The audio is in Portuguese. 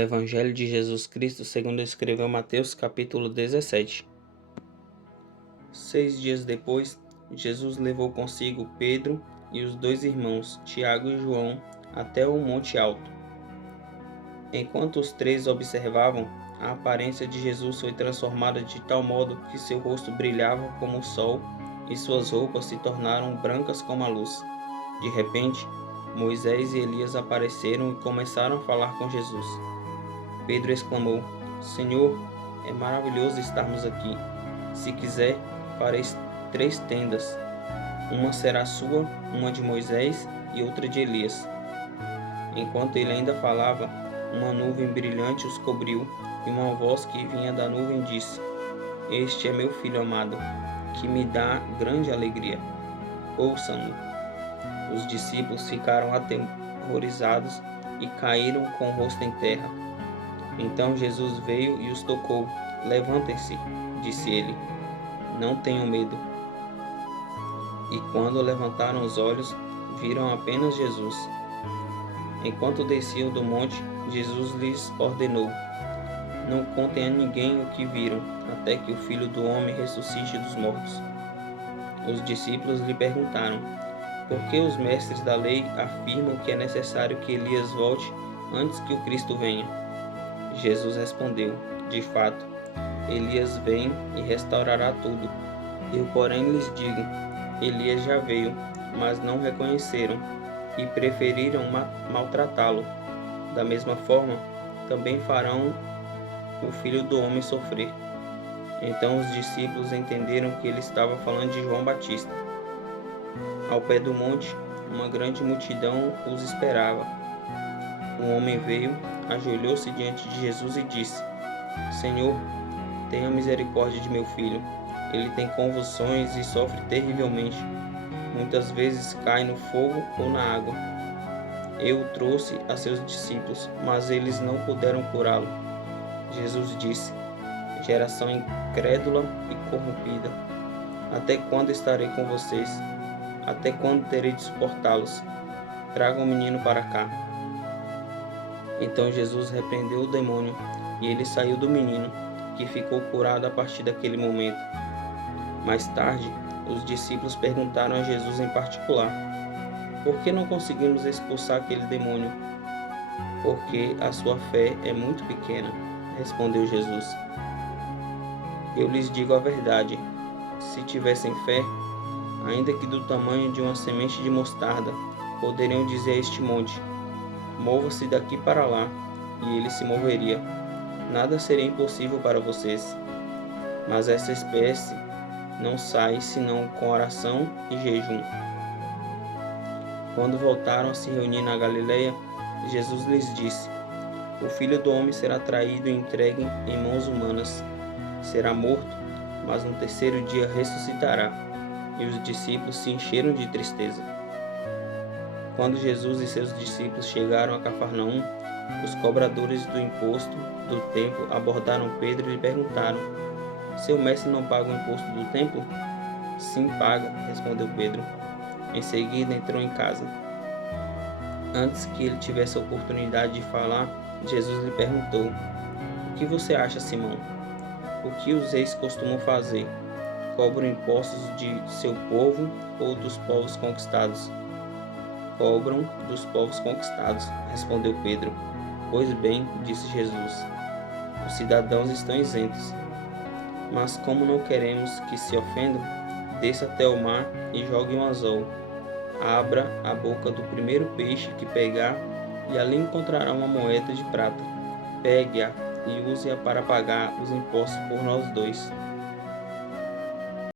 Evangelho de Jesus Cristo segundo escreveu Mateus capítulo 17. 6 dias depois, Jesus levou consigo Pedro e os 2 irmãos, Tiago e João, até o monte alto. Enquanto os 3 observavam, a aparência de Jesus foi transformada de tal modo que seu rosto brilhava como o sol e suas roupas se tornaram brancas como a luz. De repente, Moisés e Elias apareceram e começaram a falar com Jesus. Pedro exclamou: Senhor, é maravilhoso estarmos aqui. Se quiser, farei 3 tendas. Uma será sua, uma de Moisés e outra de Elias. Enquanto ele ainda falava, uma nuvem brilhante os cobriu, e uma voz que vinha da nuvem disse: Este é meu filho amado, que me dá grande alegria. Ouçam-no. Os discípulos ficaram aterrorizados e caíram com o rosto em terra. Então Jesus veio e os tocou. Levantem-se, disse ele. Não tenham medo. E quando levantaram os olhos, viram apenas Jesus. Enquanto desciam do monte, Jesus lhes ordenou: Não contem a ninguém o que viram, até que o Filho do Homem ressuscite dos mortos. Os discípulos lhe perguntaram: Por que os mestres da lei afirmam que é necessário que Elias volte antes que o Cristo venha? Jesus respondeu: De fato, Elias vem e restaurará tudo. Eu, porém, lhes digo: Elias já veio, mas não reconheceram e preferiram maltratá-lo. Da mesma forma, também farão o Filho do Homem sofrer. Então os discípulos entenderam que ele estava falando de João Batista. Ao pé do monte, uma grande multidão os esperava. Um homem veio, ajoelhou-se diante de Jesus e disse: Senhor, tenha misericórdia de meu filho. Ele tem convulsões e sofre terrivelmente. Muitas vezes cai no fogo ou na água. Eu o trouxe a seus discípulos, mas eles não puderam curá-lo. Jesus disse: Geração incrédula e corrompida. Até quando estarei com vocês? Até quando terei de suportá-los? Tragam o menino para cá. Então Jesus repreendeu o demônio, e ele saiu do menino, que ficou curado a partir daquele momento. Mais tarde, os discípulos perguntaram a Jesus em particular: Por que não conseguimos expulsar aquele demônio? Porque a sua fé é muito pequena, respondeu Jesus. Eu lhes digo a verdade: se tivessem fé, ainda que do tamanho de uma semente de mostarda, poderiam dizer a este monte: Mova-se daqui para lá, e ele se moveria. Nada seria impossível para vocês. Mas essa espécie não sai senão com oração e jejum. Quando voltaram a se reunir na Galileia, Jesus lhes disse: O Filho do Homem será traído e entregue em mãos humanas. Será morto, mas no 3º dia ressuscitará. E os discípulos se encheram de tristeza. Quando Jesus e seus discípulos chegaram a Cafarnaum, os cobradores do imposto do templo abordaram Pedro e lhe perguntaram: Seu mestre não paga o imposto do templo? Sim, paga, respondeu Pedro. Em seguida entrou em casa. Antes que ele tivesse a oportunidade de falar, Jesus lhe perguntou: O que você acha, Simão? O que os reis costumam fazer? Cobram impostos de seu povo ou dos povos conquistados? Cobram dos povos conquistados, respondeu Pedro. Pois bem, disse Jesus, os cidadãos estão isentos. Mas como não queremos que se ofendam, desça até o mar e jogue um anzol. Abra a boca do primeiro peixe que pegar e ali encontrará uma moeda de prata. Pegue-a e use-a para pagar os impostos por nós 2.